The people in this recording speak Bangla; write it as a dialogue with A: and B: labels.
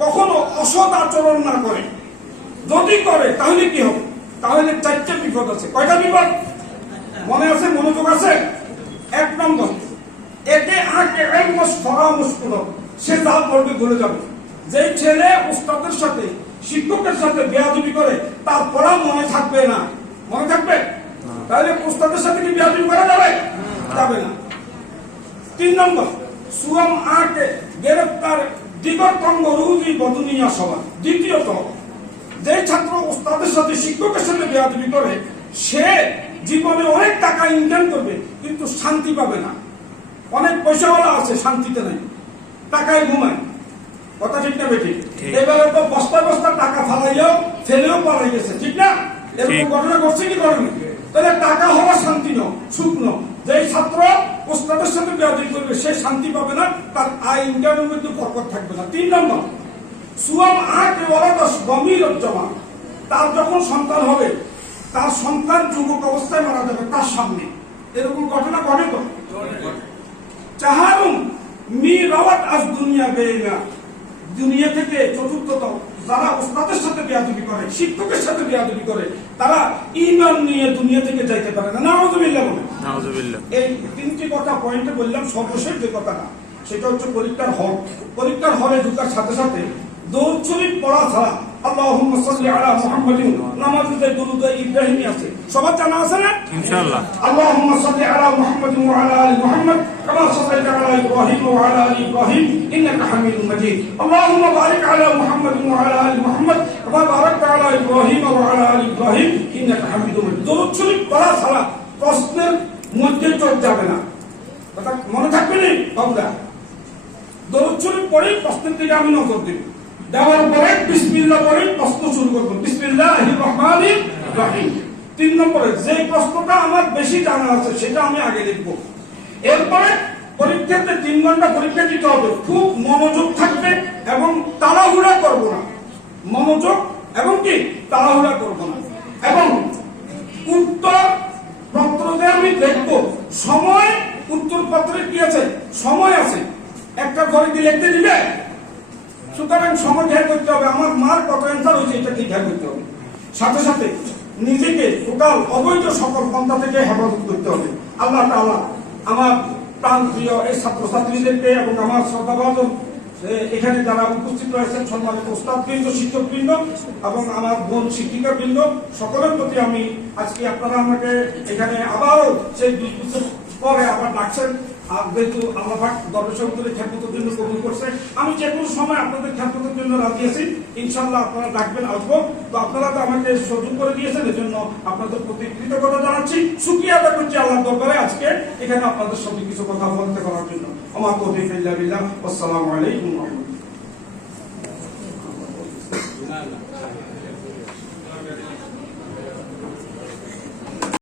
A: কখনো অসৎ আচরণ না করে। যদি করে, তাহলে কি হবে? তাহলে চারটে বিপদ আছে। কয়টা বিপদ? মনে আছে? মনোযোগ আছে? এক নম্বর এতে আগে ফরা মুশকুল সে যা পড়বে ভুলে যাবে। যে ছেলে উস্তাদের সাথে, শিক্ষকের সাথে বেয়াদবি করে, তার পড়া মনে থাকবে না। মনে থাকবে? তাহলে উস্তাদের সাথে কি বেয়াদবি করা যাবে? যাবে না। তিন নম্বর, সুয়ম আকে গ্রেফতার দিগতঙ্গ রুজি বদনিয়া দ্বিতীয়ত যে ছাত্র উস্তাদের সাথে শিক্ষকের সাথে বেয়াদবি করে সে জীবনে অনেক টাকা ইনকাম করবে কিন্তু শান্তি পাবে না। অনেক পয়সাওয়ালা আছে শান্তিতে নাই। টাকায় ঘুমায়। কথা ঠিক না বেটি। এবারে তো বস্তা বস্তা টাকা ফালাইয়াও ফেলেও পালাই গেছে ঠিক না? এরকম। ঘটনা ঘটছে কি ঘটনা? তাহলে টাকা হওয়া শান্তি ন সুখ ন যে ছাত্র ওস্তাদের সাথে বেয়াদবি করবে, সে শান্তি পাবে না, তার আয় ইনকামের মধ্যে বরকত থাকবে না। তিন নম্বর, সুয়াম আট ওয়ালাদস গমির জমা তার যখন সন্তান হবে, তার সন্তান যুবক অবস্থায় মারা যাবে তার সামনে। এরকম ঘটনা ঘটে তো? চাহারুম মি রাওয়াত আজ দুনিয়া বেনা দুনিয়া থেকে চতুর্থত যারা ওস্তাদের বেয়াদবি করে শিক্ষকের সাথে বেয়াদবি করে তারা ইমান নিয়ে দুনিয়া থেকে যাইতে পারে না। নাওজবিল্লা বলে এই তিনটি কথা পয়েন্টে বললাম সর্বশেষ যে কথাটা সেটা হচ্ছে পরীক্ষার হল। পরীক্ষার হলে ঢুকার সাথে সাথে দৌড়চরিত পড়া ছাড়া আল্লাহুম্মা সাল্লি আলা মুহাম্মাদিন নামাজে যে দুরুদ ইব্রাহিমি আছে সবার জানা আছে না?
B: ইনশাআল্লাহ।
A: আল্লাহুম্মা সাল্লি আলা মুহাম্মাদিন ওয়া আলা আলি মুহাম্মাদ কামা সাল্লাইতা আলা ইব্রাহিম ওয়া আলা আলি ইব্রাহিম ইন্নাকা হামিদুম মাজিদ। আল্লাহুম্মা বারিক আলা মুহাম্মাদিন ওয়া আলা আলি মুহাম্মাদ ইব্রাহিম ইব্রাহিম, ইন্নাকা হামিদুম দরুদ শরীফ পড়া ছাড়া প্রশ্নের মধ্যে চোখ যাবে না। কথা মনে থাকবে না বাবুরা দরুদ শরীফ পড়েই প্রশ্নের দিকে আমি নজর দেব দেওয়ার পরে বিসমিল্লা পরে প্রশ্ন শুরু করবেন বিসমিল্লাহ রহমান রাহিম। তিন নম্বরে, যে প্রশ্নটা আমার বেশি জানা আছে, সেটা আমি আগে লিখব। এরপরে পরীক্ষাতে তিন ঘণ্টা পরীক্ষা দিতে হবে। খুব মনোযোগ থাকবে এবং তাড়াহুড়া করব না। মনোযোগ এবং কি? তাড়াহুড়া করব না। এবং উত্তর পত্রতে আমি দেখব, সময় উত্তর পত্রে কি আছে? সময় আছে। একটা ঘরে কি লিখতে দিবে? সুতরাং সময় ধ্যান করতে হবে। আমার মার কত অ্যান্সার হয়েছে এটা ঠিক ধ্যান করতে হবে? সাথে সাথে নিজেকে টোটাল অবৈধ সকল পন্থা থেকে হেফাজত করতে হবে। আল্লাহ তাআলা আমার প্রাণ প্রিয় এই ছাত্রছাত্রীদেরকে এবং আমার শ্রদ্ধাভাজন এখানে যারা উপস্থিত রয়েছেন সম্মানিত শিক্ষক শিক্ষকবৃন্দ এবং আমার বোন শিক্ষিকাবৃন্দ, সকলের প্রতি আমি আজকে আপনারা আমাকে এখানে আবারও সেই বছর পরে আবার ডাকছেন। যেহেতু আল্লাহ দর্শকদের খ্যাতমতের জন্য কবুল করছে, আমি যে কোনো সময় আপনাদের খ্যাতমতের জন্য রাজি আছি। ইনশাল্লাহ আপনারা ডাকবেন, আসব। তো আপনারা তো আমাকে সুযোগ করে দিয়েছেন, এজন্য আপনাদের প্রতি কৃতজ্ঞতা জানাচ্ছি। সুক্রিয়া আদা করছি আল্লাহ দরবারে আজকে। এখানে আপনাদের সঙ্গে কিছু কথা বলতে করার জন্য। আমার তৌফিক ইল্লা আসসালামু আলাইকুম ওয়া